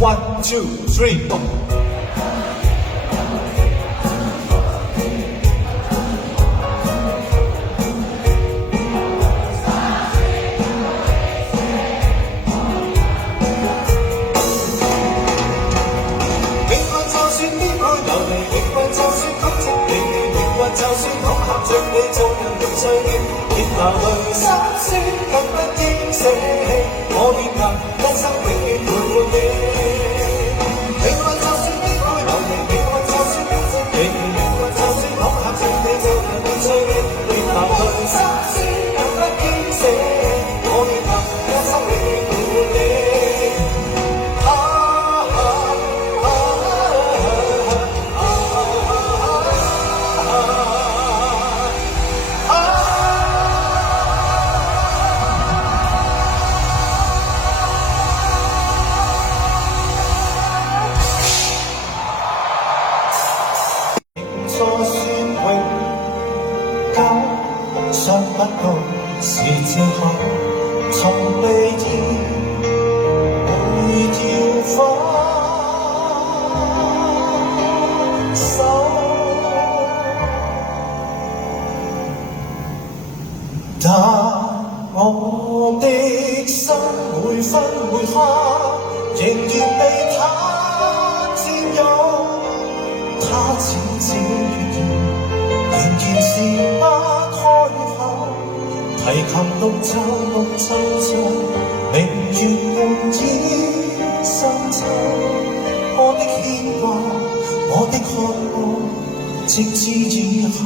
One, two, three, go。就算恐嚇着你，做人用碎裂，別流淚心聲，更不應捨棄。我願能一生永遠陪伴你。命運就算悲哀流離，命運就算不正義，命運就算恐嚇着你，做人用碎裂，別流淚心聲，更不應捨棄。我願能一生永遠陪伴你。初算永久，想不到是借口，從未意會要分手。但我的心每分每刻仍然被他佔有。他似這月兒，仍然是不開口，提琴獨奏獨奏着，明月夢依深秋。我的牽掛，我的渴望，直至以後。